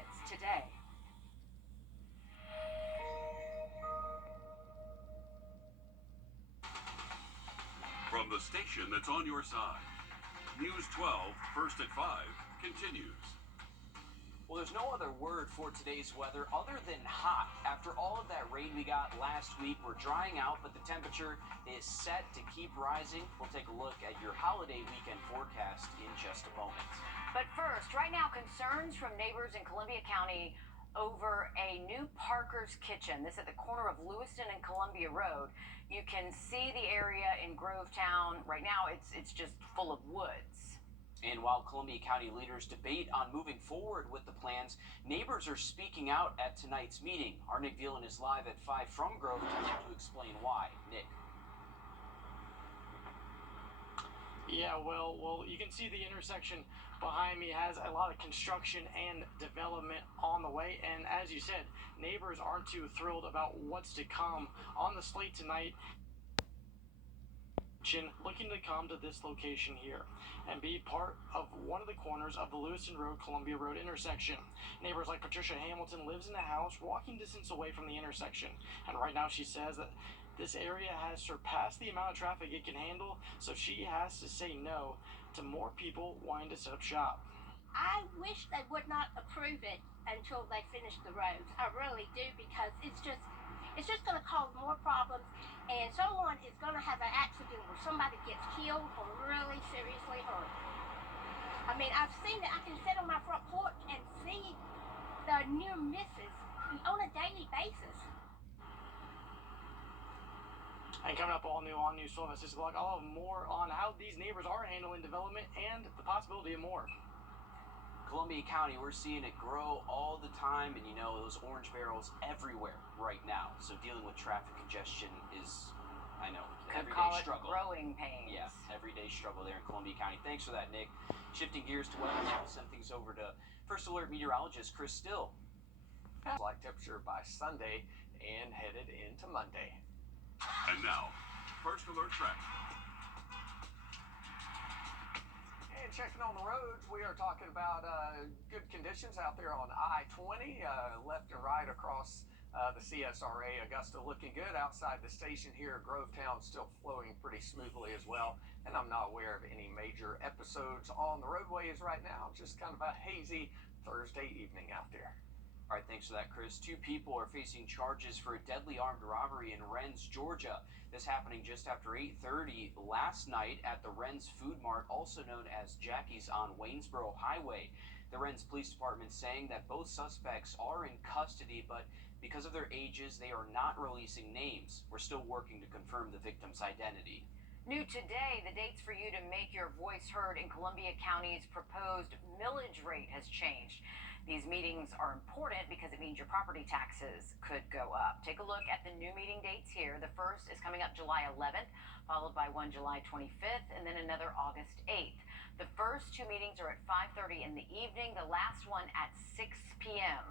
Associates today. From the station that's on your side, News 12, first at 5, continues. Well, there's no other word for today's weather other than hot. After all of that rain we got last week, we're drying out, but the temperature is set to keep rising. We'll take a look at your holiday weekend forecast in just a moment. But first, right now, concerns from neighbors in Columbia County over a new Parker's Kitchen. This at the corner of Lewiston and Columbia Road. You can see the area in Grovetown. Right now, it's just full of woods. And while Columbia County leaders debate on moving forward with the plans, neighbors are speaking out at tonight's meeting. Our Nick Velan is live at 5 from Grovetown to explain why. Nick. Yeah, well, you can see the intersection behind me has a lot of construction and development on the way, and as you said, neighbors aren't too thrilled about what's to come on the slate tonight. Looking to come to this location here and be part of one of the corners of the Lewiston Road Columbia Road intersection. Neighbors like Patricia Hamilton lives in a house walking distance away from the intersection, and right now she says that this area has surpassed the amount of traffic it can handle, so she has to say no to more people wanting to set up shop. I wish they would not approve it until they finish the roads. I really do, because it's just going to cause more problems, and someone is going to have an accident where somebody gets killed or really seriously hurt. I mean, I've seen it. I can sit on my front porch and see the near misses on a daily basis. And coming up all new on News 12 at 6 o'clock, I'll have more on how these neighbors are handling development and the possibility of more. Columbia County, we're seeing it grow all the time, and you know, those orange barrels everywhere right now. So dealing with traffic congestion is, I know, Could everyday call it struggle. growing pains. Yeah, everyday struggle there in Columbia County. Thanks for that, Nick. Shifting gears to weather now, send things over to First Alert meteorologist Chris Still. Like temperature by Sunday and headed into Monday. And now, First Alert traffic. And checking on the roads, we are talking about good conditions out there on I-20, left and right across the CSRA. Augusta looking good. Outside the station here, Grovetown still flowing pretty smoothly as well. And I'm not aware of any major episodes on the roadways right now. Just kind of a hazy Thursday evening out there. All right, thanks for that, Chris. 2 people are facing charges for a deadly armed robbery in Rennes, Georgia. This happening just after 8:30 last night at the Rennes Food Mart, also known as Jackie's on Waynesboro Highway. The Rennes Police Department saying that both suspects are in custody, but because of their ages, they are not releasing names. We're still working to confirm the victim's identity. New today, the dates for you to make your voice heard in Columbia County's proposed millage rate has changed. These meetings are important because it means your property taxes could go up. Take a look at the new meeting dates here. The first is coming up July 11th, followed by one July 25th, and then another August 8th. The first 2 meetings are at 5:30 in the evening, the last one at 6 p.m.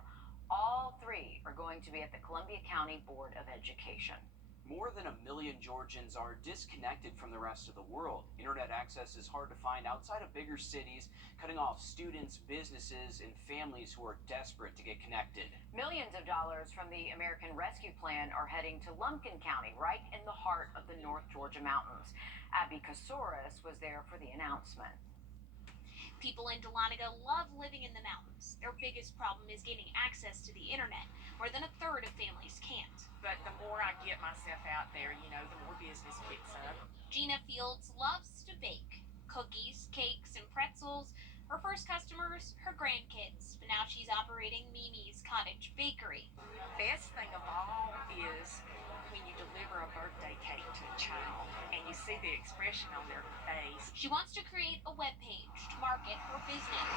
All 3 are going to be at the Columbia County Board of Education. More than 1 million Georgians are disconnected from the rest of the world. Internet access is hard to find outside of bigger cities, cutting off students, businesses, and families who are desperate to get connected. Millions of dollars from the American Rescue Plan are heading to Lumpkin County, right in the heart of the North Georgia mountains. Abby Kasouris was there for the announcement. People in Dahlonega love living in the mountains. Their biggest problem is getting access to the internet. More than 1/3 of families can't. But the more I get myself out there, the more business picks up. Gina Fields loves to bake cookies, cakes, and pretzels. Her first customers, her grandkids. But now she's operating Mimi's Cottage Bakery. Best thing of all is when you deliver a birthday cake to a child and you see the expression on their face. She wants to create a webpage to market her business.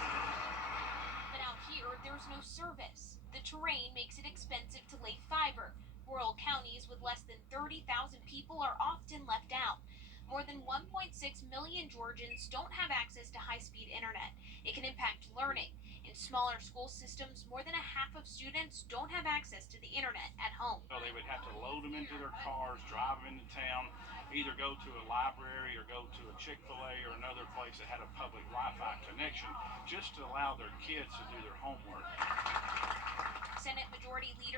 But out here, there's no service. The terrain makes it expensive to lay fiber. Rural counties with less than 30,000 people are often left out. More than 1.6 million Georgians don't have access to high-speed internet. It can impact learning. In smaller school systems, more than 1/2 of students don't have access to the internet at home. So they would have to load them into their cars, drive them into town, either go to a library or go to a Chick-fil-A or another place that had a public Wi-Fi connection, just to allow their kids to do their homework.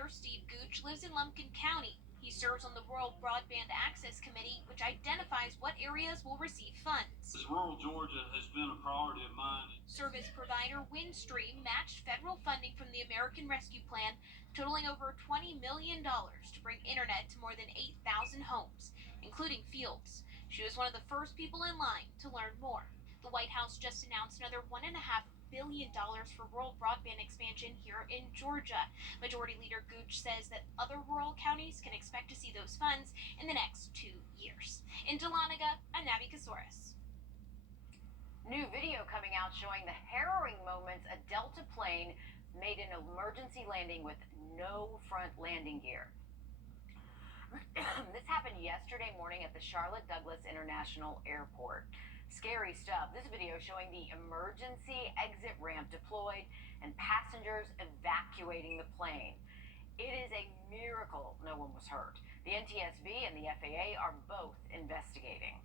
Leader Steve Gooch lives in Lumpkin County. He serves on the Rural Broadband Access Committee, which identifies what areas will receive funds. Rural Georgia has been a priority of mine. Service provider Windstream matched federal funding from the American Rescue Plan, totaling over $20 million to bring internet to more than 8,000 homes, including fields. She was one of the first people in line to learn more. The White House just announced another $1.5 billion for rural broadband expansion here in Georgia. Majority Leader Gooch says that other rural counties can expect to see those funds in the next 2 years. In Dahlonega, I'm Navi Kasoris. New video coming out showing the harrowing moments a Delta plane made an emergency landing with no front landing gear. This happened yesterday morning at the Charlotte Douglas International Airport. Scary stuff. This video showing the emergency exit ramp deployed and passengers evacuating the plane. It is a miracle no one was hurt. The NTSB and the FAA are both investigating.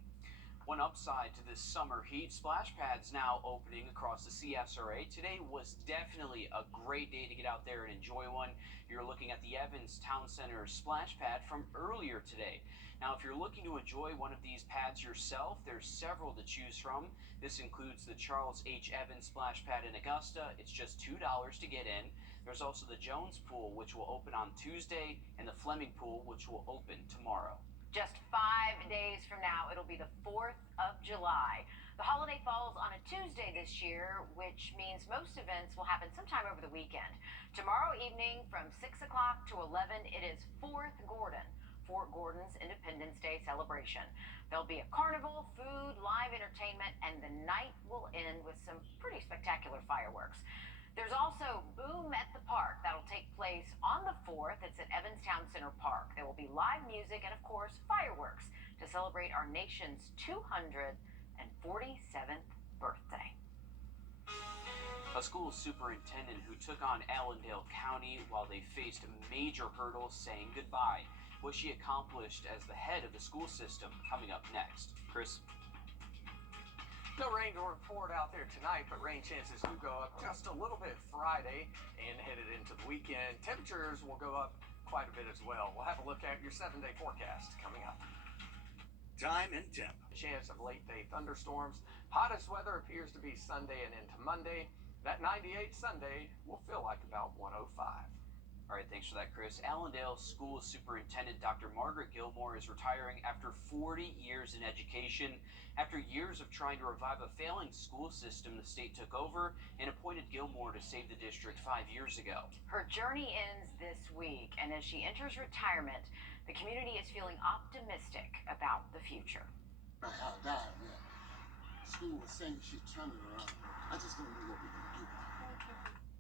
One upside to this summer heat, splash pads now opening across the CSRA. Today was definitely a great day to get out there and enjoy one. You're looking at the Evans Town Center splash pad from earlier today. Now, if you're looking to enjoy one of these pads yourself, there's several to choose from. This includes the Charles H. Evans splash pad in Augusta. It's just $2 to get in. There's also the Jones Pool, which will open on Tuesday, and the Fleming Pool, which will open tomorrow. Just 5 days from now, it'll be the 4th of July. The holiday falls on a Tuesday this year, which means most events will happen sometime over the weekend. Tomorrow evening from 6 o'clock to 11, it is Fort Gordon's Independence Day celebration. There'll be a carnival, food, live entertainment, and the night will end with some pretty spectacular fireworks. There's also Boom at the Park that'll take place on the 4th. It's at Evans Town Center Park. There will be live music and, of course, fireworks to celebrate our nation's 247th birthday. A school superintendent who took on Allendale County while they faced major hurdles saying goodbye. What she accomplished as the head of the school system coming up next. Chris? No rain to report out there tonight, but rain chances do go up just a little bit Friday and headed into the weekend. Temperatures will go up quite a bit as well. We'll have a look at your 7-day forecast coming up. Time and temp. Chance of late-day thunderstorms. Hottest weather appears to be Sunday and into Monday. That 98 Sunday will feel like about 105. All right, thanks for that, Chris. Allendale School Superintendent Dr. Margaret Gilmore is retiring after 40 years in education. After years of trying to revive a failing school system, the state took over and appointed Gilmore to save the district 5 years ago. Her journey ends this week, and as she enters retirement, the community is feeling optimistic about the future. I died, yeah. School was saying she'd turn it around. I just don't know what we can do.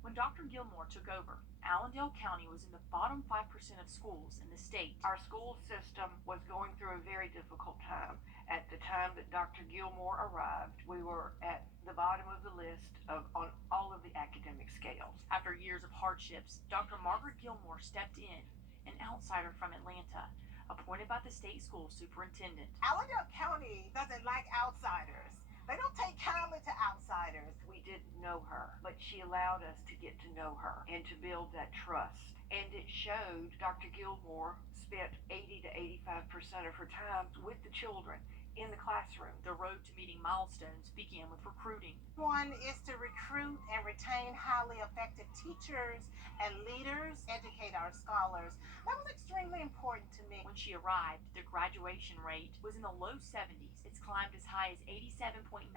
When Dr. Gilmore took over, Allendale County was in the bottom 5% of schools in the state. Our school system was going through a very difficult time. At the time that Dr. Gilmore arrived, we were at the bottom of the list on all of the academic scales. After years of hardships, Dr. Margaret Gilmore stepped in, an outsider from Atlanta, appointed by the state school superintendent. Allendale County doesn't like outsiders. They don't take kindly to outsiders. We didn't know her, but she allowed us to get to know her and to build that trust. And it showed. Dr. Gilmore spent 80 to 85% of her time with the children in the classroom. The road to meeting milestones began with recruiting. One is to recruit and retain highly effective teachers and leaders, educate our scholars. That was extremely important to me. When she arrived, the graduation rate was in the low 70s. It's climbed as high as 87.9%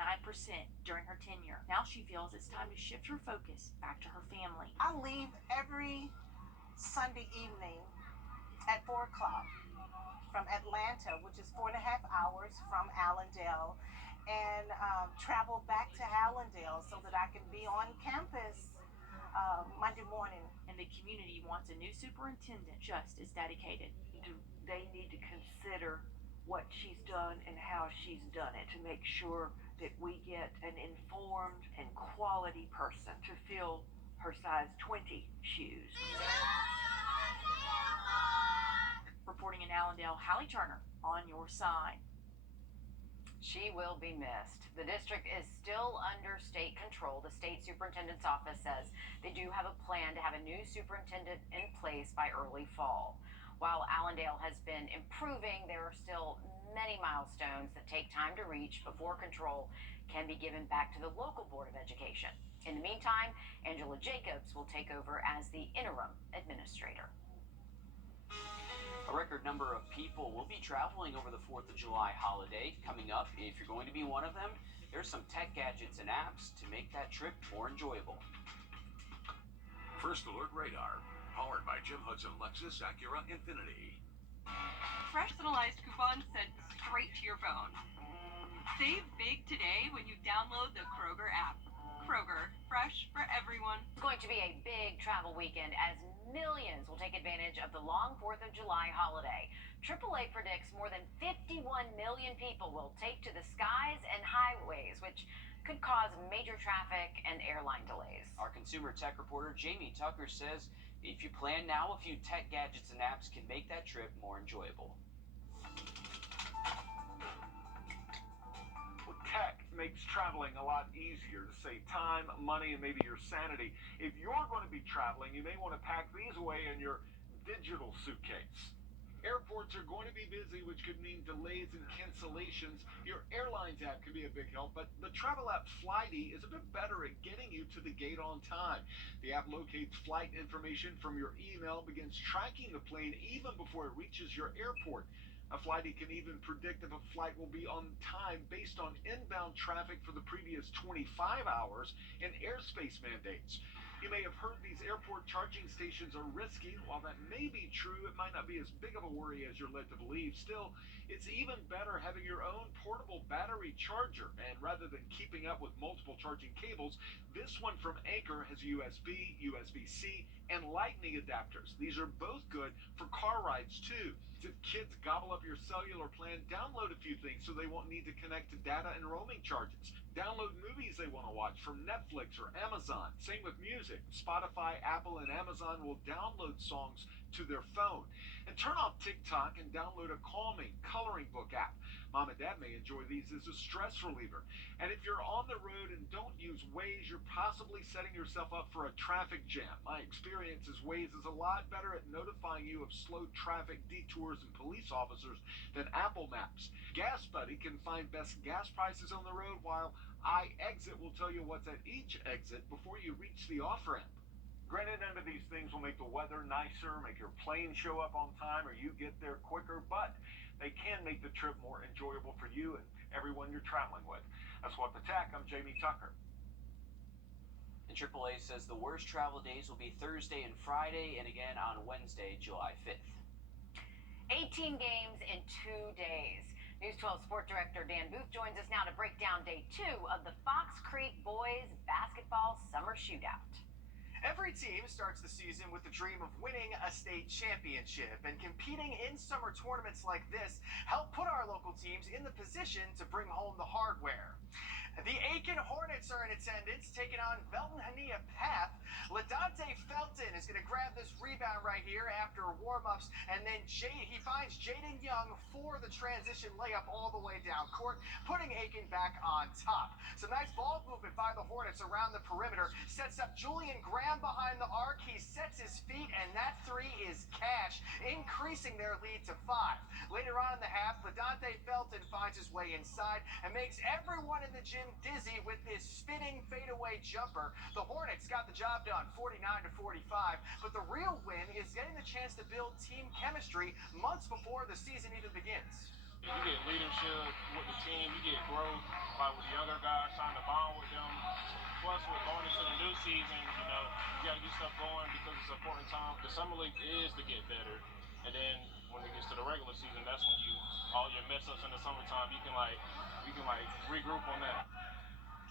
during her tenure. Now she feels it's time to shift her focus back to her family. I leave every Sunday evening at 4 o'clock from Atlanta, which is 4.5 hours from Allendale, and travel back to Allendale so that I can be on campus Monday morning. And the community wants a new superintendent just as dedicated. They need to consider what she's done and how she's done it to make sure that we get an informed and quality person to fill her size 20 shoes. Reporting in Allendale, Hallie Turner on your side. She will be missed. The district is still under state control. The state superintendent's office says they do have a plan to have a new superintendent in place by early fall. While Allendale has been improving, there are still many milestones that take time to reach before control can be given back to the local Board of Education. In the meantime, Angela Jacobs will take over as the interim administrator. A record number of people will be traveling over the 4th of July holiday coming up. If you're going to be one of them, there's some tech gadgets and apps to make that trip more enjoyable. First Alert Radar, powered by Jim Hudson Lexus Acura Infinity. Personalized coupons sent straight to your phone. Save big today when you download the Kroger app. Kroger, fresh for everyone. It's going to be a big travel weekend as millions will take advantage of the long 4th of July holiday. AAA predicts more than 51 million people will take to the skies and highways, which could cause major traffic and airline delays. Our consumer tech reporter Jamie Tucker says if you plan now, a few tech gadgets and apps can make that trip more enjoyable. Tech makes traveling a lot easier to save time, money, and maybe your sanity. If you're going to be traveling, you may want to pack these away in your digital suitcase. Airports are going to be busy, which could mean delays and cancellations. Your airlines app can be a big help, but the travel app Flighty is a bit better at getting you to the gate on time. The app locates flight information from your email, begins tracking the plane even before it reaches your airport. A Flighty can even predict if a flight will be on time based on inbound traffic for the previous 25 hours and airspace mandates. You may have heard these airport charging stations are risky. While that may be true, it might not be as big of a worry as you're led to believe. Still, it's even better having your own portable battery charger. And rather than keeping up with multiple charging cables, this one from Anchor has USB, USB-C, and Lightning adapters. These are both good for car rides too. If kids gobble up your cellular plan, download a few things so they won't need to connect to data and roaming charges. Download movies they want to watch from Netflix or Amazon. Same with music. Spotify, Apple, and Amazon will download songs to their phone. And turn off TikTok and download a calming coloring book app. Mom and Dad may enjoy these as a stress reliever. And if you're on the road and don't use Waze, you're possibly setting yourself up for a traffic jam. My experience is Waze is a lot better at notifying you of slow traffic, detours, and police officers than Apple Maps. Gas Buddy can find best gas prices on the road, while iExit will tell you what's at each exit before you reach the off-ramp. Granted, none of these things will make the weather nicer, make your plane show up on time, or you get there quicker, but they can make the trip more enjoyable for you and everyone you're traveling with. That's What the Tech. I'm Jamie Tucker. And AAA says the worst travel days will be Thursday and Friday, and again on Wednesday, July 5th. 18 games in 2 days. News 12 Sport Director Dan Booth joins us now to break down day 2 of the Fox Creek Boys Basketball Summer Shootout. Every team starts the season with the dream of winning a state championship, and competing in summer tournaments like this help put our local teams in the position to bring home the hardware. The Aiken Hornets are in attendance, taking on Belton Hania Path. LaDante Felton is going to grab this rebound right here after warm-ups, and then he finds Jaden Young for the transition layup all the way down court, putting Aiken back on top. Some nice ball movement by the Hornets around the perimeter, sets up Julian Graham behind the arc. He sets his feet, and that three is cash, increasing their lead to 5. Later on in the half, LaDante Felton finds his way inside and makes everyone in the gym dizzy with this spinning fadeaway jumper. The Hornets got the job done, 49-45, but the real win is getting the chance to build team chemistry months before the season even begins. You get leadership with the team, you get growth by with the younger guys, trying to bond with them. Plus, with going into the new season, you got to get stuff going because it's an important time. The summer league is to get better, and then when it gets to the regular season, that's when all your mess ups in the summertime, you can regroup on that.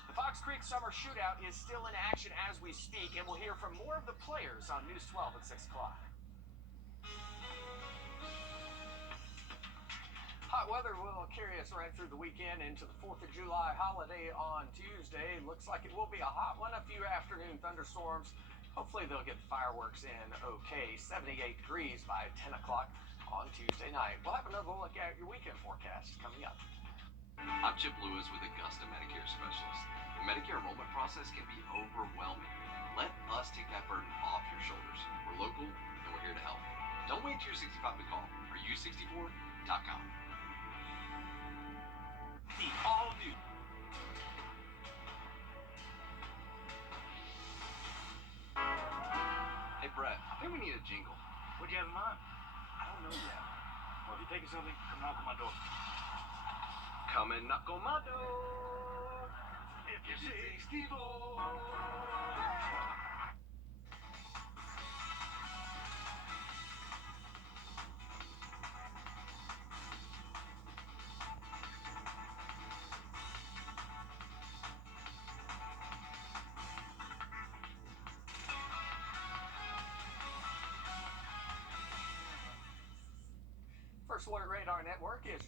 The Fox Creek Summer Shootout is still in action as we speak, and we'll hear from more of the players on News 12 at 6 o'clock. Hot weather will carry us right through the weekend into the 4th of July holiday on Tuesday. Looks like it will be a hot one, a few afternoon thunderstorms. Hopefully they'll get the fireworks in okay. 78 degrees by 10 o'clock on Tuesday night. We'll have another look at your weekend forecast coming up. I'm Chip Lewis with Augusta Medicare Specialist. The Medicare enrollment process can be overwhelming. Let us take that burden off your shoulders. We're local and we're here to help. Don't wait till you're 65 to call. Are you64.com. The all new. Hey Brett, I think we need a jingle. What do you have in mind? I don't know yet. Well, if you're thinking something, come knock on my door. Come and knock on my door. If you're 64. First Alert Radar Network is